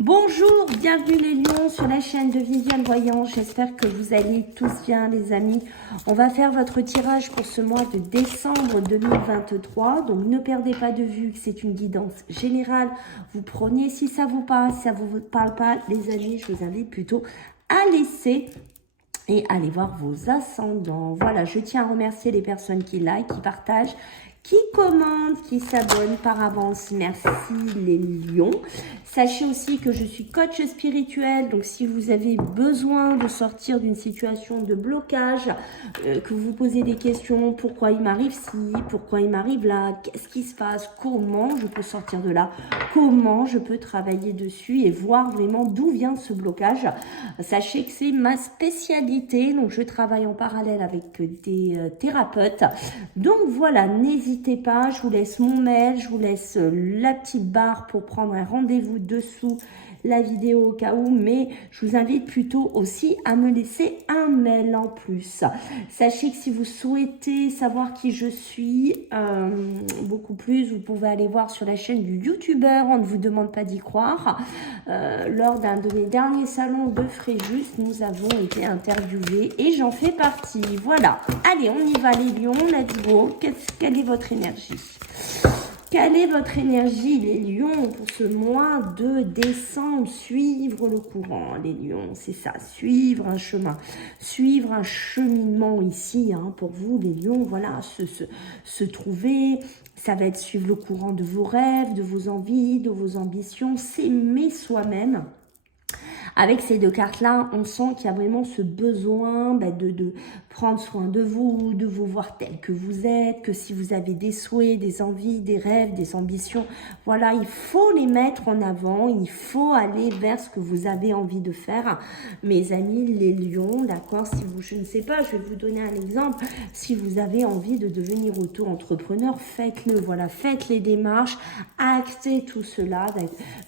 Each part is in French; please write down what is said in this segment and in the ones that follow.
Bonjour, bienvenue les lions sur la chaîne de Viviane Voyant. J'espère que vous allez tous bien les amis. On va faire votre tirage pour ce mois de décembre 2023. Donc ne perdez pas de vue que c'est une guidance générale. Vous prenez si ça vous parle, si ça vous parle pas les amis, je vous invite plutôt à laisser et allez voir vos ascendants. Voilà, je tiens à remercier les personnes qui like, qui partagent, qui commentent, qui s'abonnent par avance. Merci les lions. Sachez aussi que je suis coach spirituel, donc si vous avez besoin de sortir d'une situation de blocage, que vous posez des questions, pourquoi il m'arrive ci, pourquoi il m'arrive là, qu'est-ce qui se passe, comment je peux sortir de là, comment je peux travailler dessus et voir vraiment d'où vient ce blocage. Sachez que c'est ma spécialité, donc je travaille en parallèle avec des thérapeutes. Donc voilà, n'hésitez pas, je vous laisse mon mail, je vous laisse la petite barre pour prendre un rendez-vous dessous la vidéo au cas où, mais je vous invite plutôt aussi à me laisser un mail en plus. Sachez que si vous souhaitez savoir qui je suis beaucoup plus, vous pouvez aller voir sur la chaîne du youtubeur, on ne vous demande pas d'y croire. Lors d'un de mes derniers salons de Fréjus, nous avons été interviewés et j'en fais partie. Voilà, allez on y va les lions, let's go. Quelle est votre énergie ? Quelle est votre énergie, les lions, pour ce mois de décembre? Suivre le courant, les lions, c'est ça, suivre un chemin, suivre un cheminement ici, hein, pour vous, les lions, voilà, se trouver, ça va être suivre le courant de vos rêves, de vos envies, de vos ambitions, s'aimer soi-même. Avec ces deux cartes-là, on sent qu'il y a vraiment ce besoin de prendre soin de vous voir tel que vous êtes, que si vous avez des souhaits, des envies, des rêves, des ambitions, voilà, il faut les mettre en avant, il faut aller vers ce que vous avez envie de faire. Mes amis, les lions, d'accord, si vous, je ne sais pas, je vais vous donner un exemple, si vous avez envie de devenir auto-entrepreneur, faites-le, voilà, faites les démarches, actez tout cela,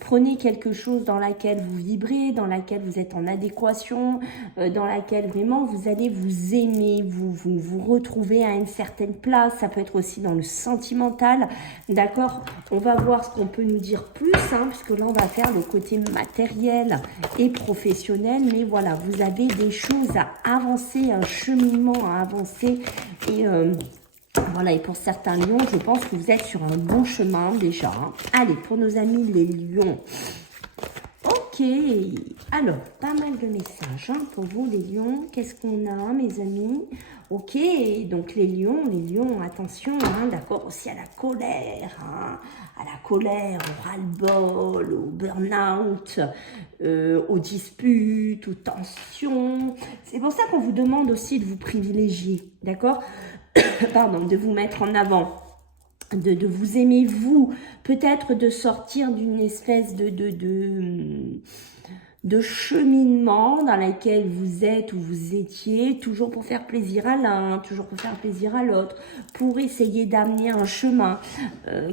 prenez quelque chose dans laquelle vous vibrez, dans laquelle vous êtes en adéquation, dans laquelle vraiment vous allez vous aimer, vous retrouver à une certaine place. Ça peut être aussi dans le sentimental, d'accord. On va voir ce qu'on peut nous dire plus, hein, puisque là on va faire le côté matériel et professionnel, mais voilà, vous avez des choses à avancer, un cheminement à avancer et voilà, et pour certains lions, je pense que vous êtes sur un bon chemin déjà, hein. Allez, pour nos amis les lions. Ok, alors, pas mal de messages, hein, pour vous les lions. Qu'est-ce qu'on a, mes amis? Ok, donc les lions, attention, hein, d'accord, aussi à la colère, hein, au ras-le-bol, au burn-out, aux disputes, aux tensions. C'est pour ça qu'on vous demande aussi de vous privilégier, d'accord? Pardon, de vous mettre en avant. De vous aimer vous, peut-être de sortir d'une espèce de cheminement dans lequel vous êtes ou vous étiez, toujours pour faire plaisir à l'un, toujours pour faire plaisir à l'autre, pour essayer d'amener un chemin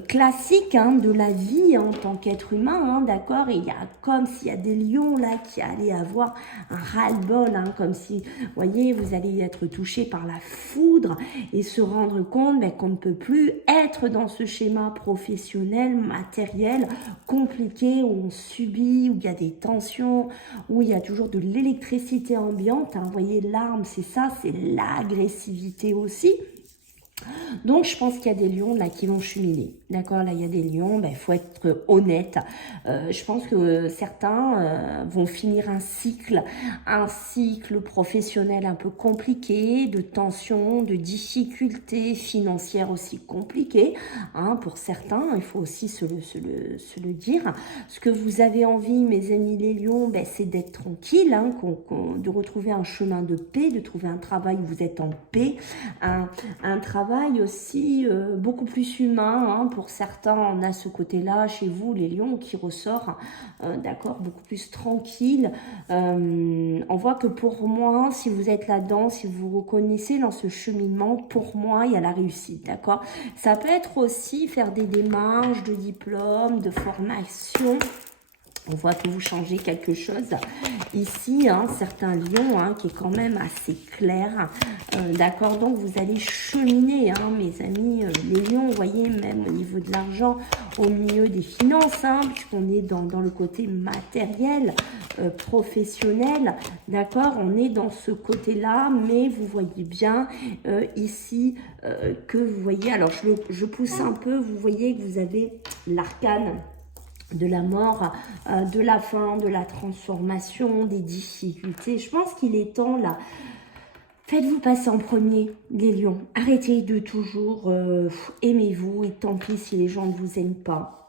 classique, hein, de la vie en tant qu'être humain, hein, d'accord. Et il y a comme s'il y a des lions là qui allaient avoir un ras-le-bol, hein, comme si, voyez, vous allez être touché par la foudre et se rendre compte qu'on ne peut plus être dans ce schéma professionnel, matériel, compliqué, où on subit, où il y a des tensions, où il y a toujours de l'électricité ambiante, hein. Vous voyez, l'arme, c'est ça, c'est l'agressivité aussi. Donc, je pense qu'il y a des lions là qui vont cheminer. D'accord, là, il y a des lions, il faut être honnête. Je pense que certains vont finir un cycle professionnel un peu compliqué, de tensions, de difficultés financières aussi compliquées, hein, pour certains, il faut aussi se le dire. Ce que vous avez envie, mes amis les lions, c'est d'être tranquille, hein, de retrouver un chemin de paix, de trouver un travail où vous êtes en paix, un travail aussi beaucoup plus humain, hein. Pour certains, on a ce côté-là chez vous, les lions, qui ressort, d'accord, beaucoup plus tranquille. On voit que pour moi, si vous êtes là-dedans, si vous vous reconnaissez dans ce cheminement, pour moi, il y a la réussite, d'accord. Ça peut être aussi faire des démarches de diplôme, de formation, On voit que vous changez quelque chose ici, hein, certains lions, hein, qui est quand même assez clair. D'accord, donc vous allez cheminer, hein, mes amis, les lions, vous voyez, même au niveau de l'argent, au milieu des finances, hein, puisqu'on est dans le côté matériel, professionnel. D'accord, on est dans ce côté-là, mais vous voyez bien ici que vous voyez, alors je pousse un peu, vous voyez que vous avez l'arcane de la mort, de la fin, de la transformation, des difficultés. Je pense qu'il est temps là. Faites-vous passer en premier, les lions. Arrêtez de toujours aimez-vous et tant pis si les gens ne vous aiment pas.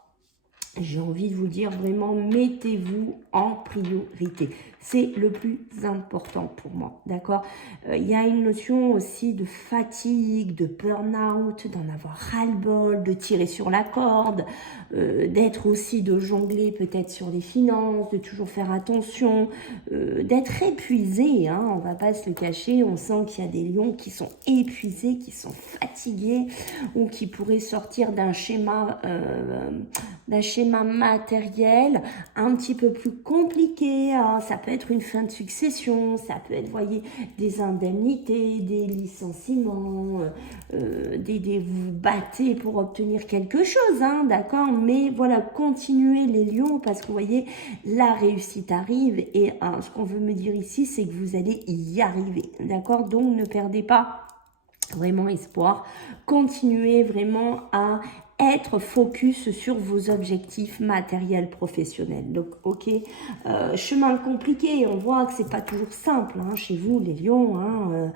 J'ai envie de vous dire vraiment, mettez-vous en priorité. C'est le plus important pour moi, d'accord? Il y a une notion aussi de fatigue, de burn-out, d'en avoir ras-le-bol, de tirer sur la corde, d'être aussi, de jongler peut-être sur les finances, de toujours faire attention, d'être épuisé, hein, on va pas se le cacher, on sent qu'il y a des lions qui sont épuisés, qui sont fatigués, ou qui pourraient sortir d'un schéma matériel un petit peu plus compliqué, hein. Ça peut être une fin de succession, ça peut être, voyez, des indemnités, des licenciements, vous battez pour obtenir quelque chose, hein, d'accord, mais voilà, continuez les lions parce que vous voyez, la réussite arrive et ce qu'on veut me dire ici, c'est que vous allez y arriver, d'accord, donc ne perdez pas vraiment espoir, continuez vraiment à être focus sur vos objectifs matériels professionnels. Donc, ok, chemin compliqué, on voit que c'est pas toujours simple, hein, chez vous, les lions, hein,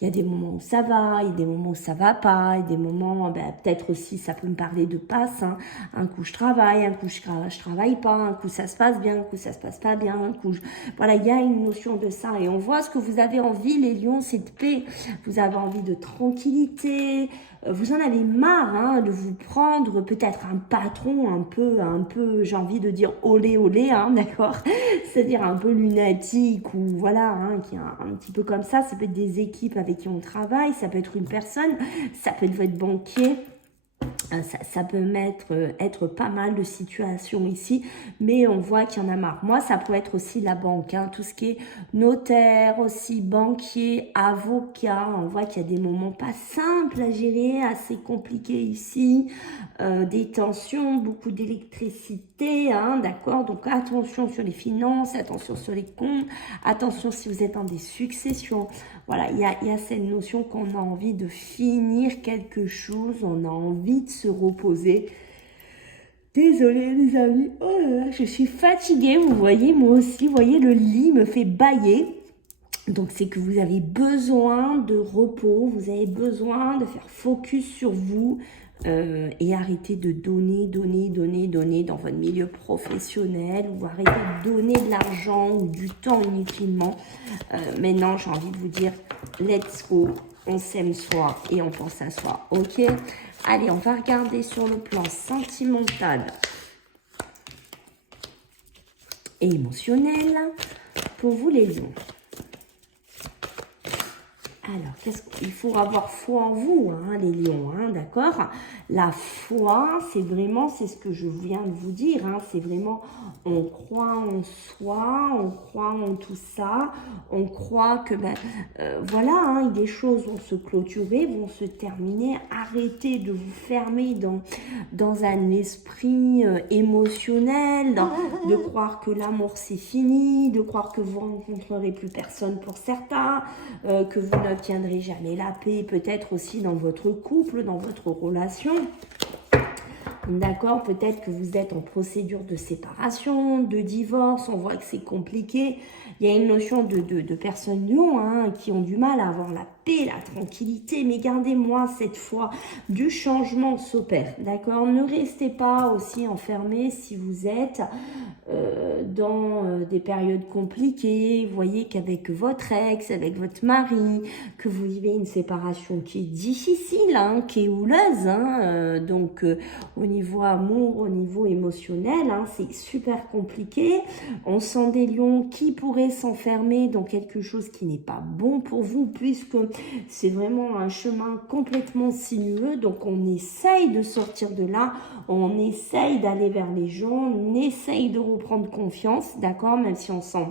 il y a des moments où ça va, il y a des moments où ça va pas, il y a des moments, peut-être aussi, ça peut me parler de passe, hein, un coup je travaille, un coup je travaille pas, un coup ça se passe bien, un coup ça se passe pas bien, un coup voilà, il y a une notion de ça, et on voit ce que vous avez envie, les lions, c'est de paix, vous avez envie de tranquillité, vous en avez marre, hein, de vous prendre peut-être un patron un peu, j'ai envie de dire olé, hein, d'accord, c'est-à-dire un peu lunatique ou voilà, hein, qui est un petit peu comme ça peut être des équipes avec qui on travaille, ça peut être une personne, ça peut être votre banquier. Ça peut être pas mal de situations ici, mais on voit qu'il y en a marre. Moi, ça peut être aussi la banque, hein, tout ce qui est notaire, aussi banquier, avocat. On voit qu'il y a des moments pas simples à gérer, assez compliqués ici, des tensions, beaucoup d'électricité, hein, d'accord. Donc attention sur les finances, attention sur les comptes, attention si vous êtes dans des successions. Voilà, il y a cette notion qu'on a envie de finir quelque chose, on a envie de se reposer. Désolée les amis, oh là là, je suis fatiguée, vous voyez, moi aussi, vous voyez, le lit me fait bâiller. Donc c'est que vous avez besoin de repos, vous avez besoin de faire focus sur vous, et arrêter de donner dans votre milieu professionnel, ou arrêter de donner de l'argent ou du temps inutilement. Maintenant, j'ai envie de vous dire, let's go, on s'aime soi et on pense à soi, ok? Allez, on va regarder sur le plan sentimental et émotionnel pour vous les lions. Alors, qu'est-ce qu'il faut avoir foi en vous, hein, les lions, hein, d'accord? La foi, c'est vraiment, c'est ce que je viens de vous dire, hein, c'est vraiment, on croit en soi, on croit en tout ça, on croit que, voilà, hein, des choses vont se clôturer, vont se terminer, arrêtez de vous fermer dans un esprit émotionnel, de croire que l'amour c'est fini, de croire que vous rencontrerez plus personne pour certains, que vous n'obtiendrez jamais la paix, peut-être aussi dans votre couple, dans votre relation. D'accord, peut-être que vous êtes en procédure de séparation, de divorce, on voit que c'est compliqué. Il y a une notion de personnes lions, hein, qui ont du mal à avoir la paix, la tranquillité, mais gardez-moi cette foi, du changement s'opère, d'accord? Ne restez pas aussi enfermés si vous êtes dans des périodes compliquées. Vous voyez qu'avec votre ex, avec votre mari, que vous vivez une séparation qui est difficile, hein, qui est houleuse, hein, donc au niveau amour, au niveau émotionnel, hein, c'est super compliqué. On sent des lions qui pourraient s'enfermer dans quelque chose qui n'est pas bon pour vous, puisque c'est vraiment un chemin complètement sinueux. Donc on essaye de sortir de là, on essaye d'aller vers les gens, on essaye de reprendre confiance, d'accord, même si on sent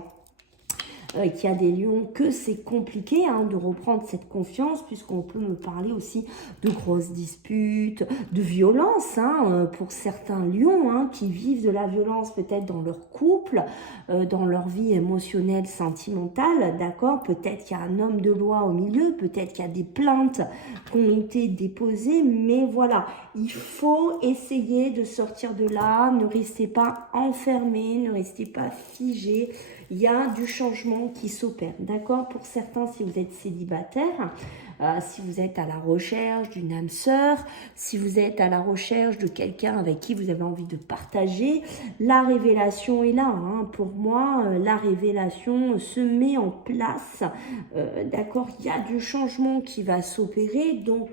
qu'il y a des lions, que c'est compliqué hein, de reprendre cette confiance, puisqu'on peut me parler aussi de grosses disputes, de violence, hein, pour certains lions hein, qui vivent de la violence peut-être dans leur couple, dans leur vie émotionnelle, sentimentale, d'accord. Peut-être qu'il y a un homme de loi au milieu, peut-être qu'il y a des plaintes qui ont été déposées, mais voilà, il faut essayer de sortir de là, ne restez pas enfermés, ne restez pas figés. Il y a du changement qui s'opère, d'accord. Pour certains, si vous êtes célibataire, si vous êtes à la recherche d'une âme sœur, si vous êtes à la recherche de quelqu'un avec qui vous avez envie de partager, la révélation est là. Hein. Pour moi, la révélation se met en place, d'accord. Il y a du changement qui va s'opérer, donc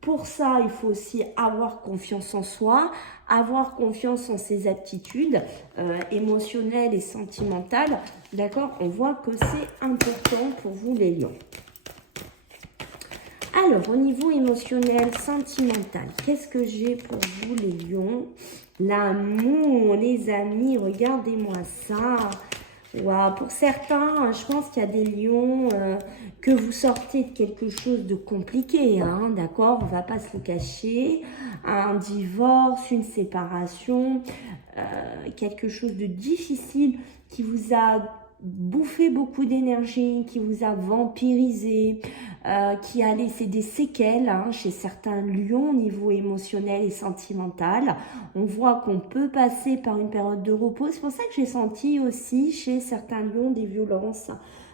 pour ça, il faut aussi avoir confiance en soi, avoir confiance en ses aptitudes émotionnelles et sentimentales. D'accord? On voit que c'est important pour vous les lions. Alors, au niveau émotionnel, sentimental, qu'est-ce que j'ai pour vous les lions? L'amour, les amis, regardez-moi ça. Wow. Pour certains, je pense qu'il y a des lions que vous sortez de quelque chose de compliqué, hein, d'accord, on ne va pas se le cacher, un divorce, une séparation, quelque chose de difficile qui vous a bouffé beaucoup d'énergie, qui vous a vampirisé, qui a laissé des séquelles hein, chez certains lions au niveau émotionnel et sentimental. On voit qu'on peut passer par une période de repos. C'est pour ça que j'ai senti aussi chez certains lions des violences,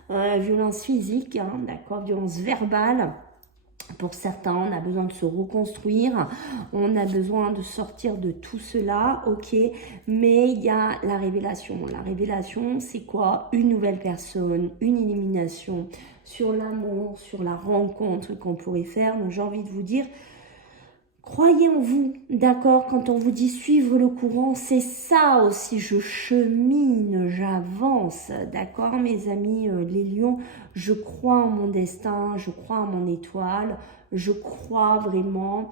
violences physiques, hein, d'accord, violences verbales. Pour certains, on a besoin de se reconstruire, on a besoin de sortir de tout cela, ok, mais il y a la révélation. La révélation, c'est quoi? Une nouvelle personne, une illumination sur l'amour, sur la rencontre qu'on pourrait faire. Donc j'ai envie de vous dire, croyez en vous, d'accord? Quand on vous dit suivre le courant, c'est ça aussi, je chemine, j'avance, d'accord mes amis, les lions, je crois en mon destin, je crois en mon étoile, je crois vraiment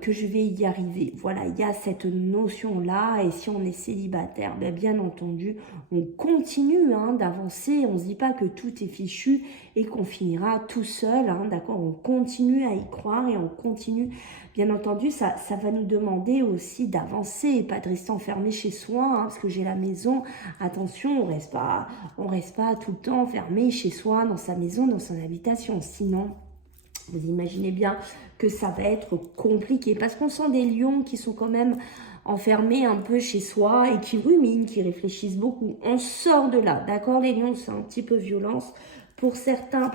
que je vais y arriver. Voilà, il y a cette notion-là, et si on est célibataire, bien entendu, on continue hein, d'avancer, on ne se dit pas que tout est fichu et qu'on finira tout seul, hein, d'accord? On continue à y croire et on continue. Bien entendu, ça va nous demander aussi d'avancer et pas de rester enfermé chez soi, hein, parce que j'ai la maison. Attention, on reste pas tout le temps enfermé chez soi, dans sa maison, dans son habitation. Sinon, vous imaginez bien que ça va être compliqué. Parce qu'on sent des lions qui sont quand même enfermés un peu chez soi et qui ruminent, qui réfléchissent beaucoup. On sort de là, d'accord? Les lions, c'est un petit peu violence. Pour certains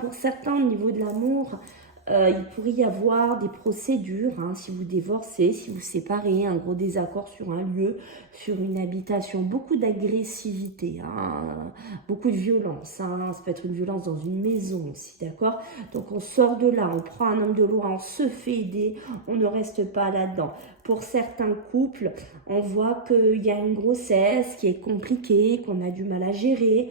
au niveau de l'amour, il pourrait y avoir des procédures, hein, si vous divorcez, si vous séparez, un gros désaccord sur un lieu, sur une habitation, beaucoup d'agressivité, hein, beaucoup de violence, hein, ça peut être une violence dans une maison aussi, d'accord? Donc on sort de là, on prend un homme de loi, on se fait aider, on ne reste pas là-dedans. Pour certains couples, on voit qu'il y a une grossesse qui est compliquée, qu'on a du mal à gérer,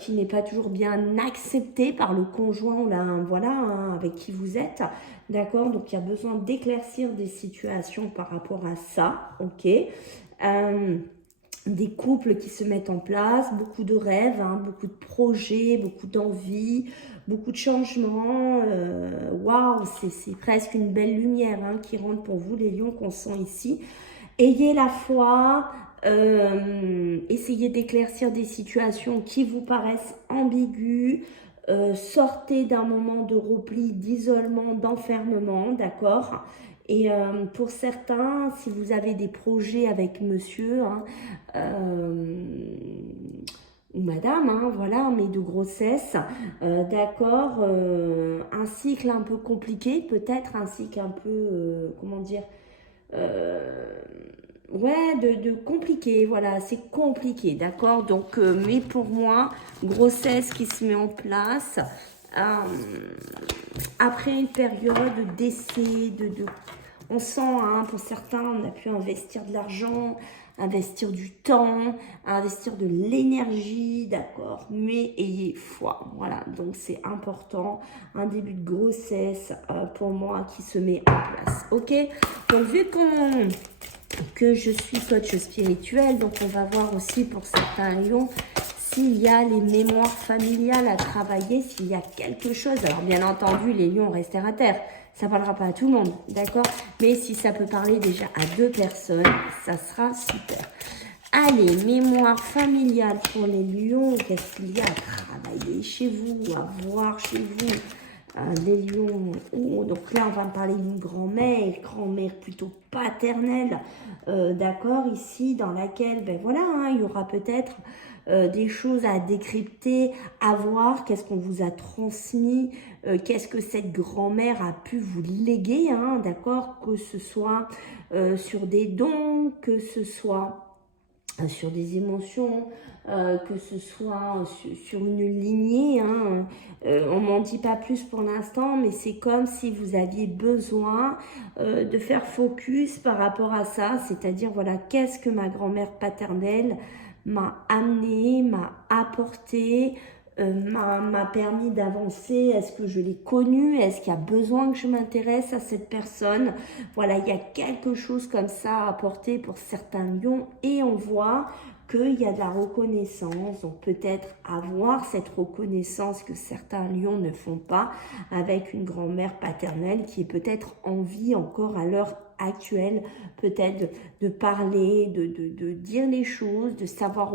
qui n'est pas toujours bien accepté par le conjoint voilà, hein, avec qui vous êtes, d'accord? Donc, il y a besoin d'éclaircir des situations par rapport à ça, ok? Des couples qui se mettent en place, beaucoup de rêves, hein, beaucoup de projets, beaucoup d'envie, beaucoup de changements. Waouh, c'est presque une belle lumière hein, qui rentre pour vous, les lions, qu'on sent ici. Ayez la foi. Essayez d'éclaircir des situations qui vous paraissent ambiguës, sortez d'un moment de repli, d'isolement, d'enfermement, d'accord? Et pour certains, si vous avez des projets avec monsieur hein, ou madame, hein, voilà, mais de grossesse, d'accord, un cycle un peu compliqué, peut-être un cycle un peu, comment dire, ouais, de compliqué, voilà, c'est compliqué, d'accord? Donc, mais pour moi, grossesse qui se met en place, après une période d'essai, on sent, hein, pour certains, on a pu investir de l'argent, investir du temps, investir de l'énergie, d'accord? Mais ayez foi, voilà, donc c'est important, un début de grossesse, pour moi, qui se met en place, ok? Donc, vu qu'on que je suis coach spirituel. Donc, on va voir aussi pour certains lions s'il y a les mémoires familiales à travailler, s'il y a quelque chose. Alors, bien entendu, les lions restent terre à terre. Ça ne parlera pas à tout le monde, d'accord? Mais si ça peut parler déjà à 2 personnes, ça sera super. Allez, mémoire familiale pour les lions. Qu'est-ce qu'il y a à travailler chez vous, à voir chez vous? Les lions, oh, donc là on va me parler d'une grand-mère plutôt paternelle, d'accord, ici dans laquelle, ben voilà, hein, il y aura peut-être des choses à décrypter, à voir, qu'est-ce qu'on vous a transmis, qu'est-ce que cette grand-mère a pu vous léguer, hein, d'accord, que ce soit sur des dons, que ce soit sur des émotions, que ce soit sur une lignée, hein. On m'en dit pas plus pour l'instant, mais c'est comme si vous aviez besoin de faire focus par rapport à ça, c'est-à-dire voilà, qu'est-ce que ma grand-mère paternelle m'a amené, m'a apporté, m'a permis d'avancer. Est-ce que je l'ai connue? Est-ce qu'il y a besoin que je m'intéresse à cette personne? Voilà, il y a quelque chose comme ça à apporter pour certains lions et on voit qu'il y a de la reconnaissance. Donc peut-être avoir cette reconnaissance que certains lions ne font pas avec une grand-mère paternelle qui est peut-être en vie encore à l'heure actuelle, peut-être de parler, de dire les choses, de savoir,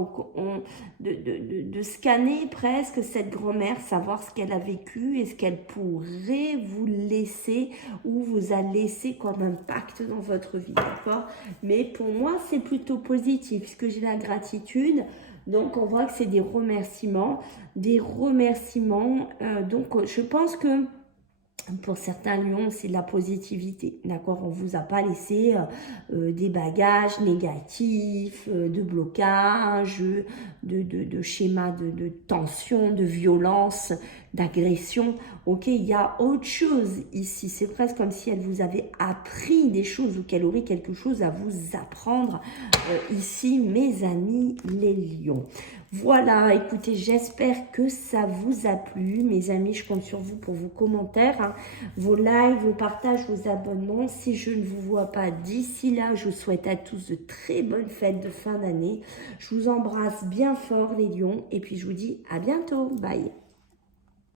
de scanner presque cette grand-mère, savoir ce qu'elle a vécu et ce qu'elle pourrait vous laisser ou vous a laissé comme impact dans votre vie, d'accord? Mais pour moi, c'est plutôt positif puisque j'ai la gratitude. Donc, on voit que c'est des remerciements. Donc, je pense que pour certains lions, c'est de la positivité, d'accord? On ne vous a pas laissé des bagages négatifs, de blocages, de schémas de tension, de violence, d'agression. Ok, il y a autre chose ici. C'est presque comme si elle vous avait appris des choses ou qu'elle aurait quelque chose à vous apprendre ici, mes amis les lions. Voilà, écoutez, j'espère que ça vous a plu. Mes amis, je compte sur vous pour vos commentaires, hein, vos likes, vos partages, vos abonnements. Si je ne vous vois pas d'ici là, je vous souhaite à tous de très bonnes fêtes de fin d'année. Je vous embrasse bien fort les lions et puis je vous dis à bientôt. Bye.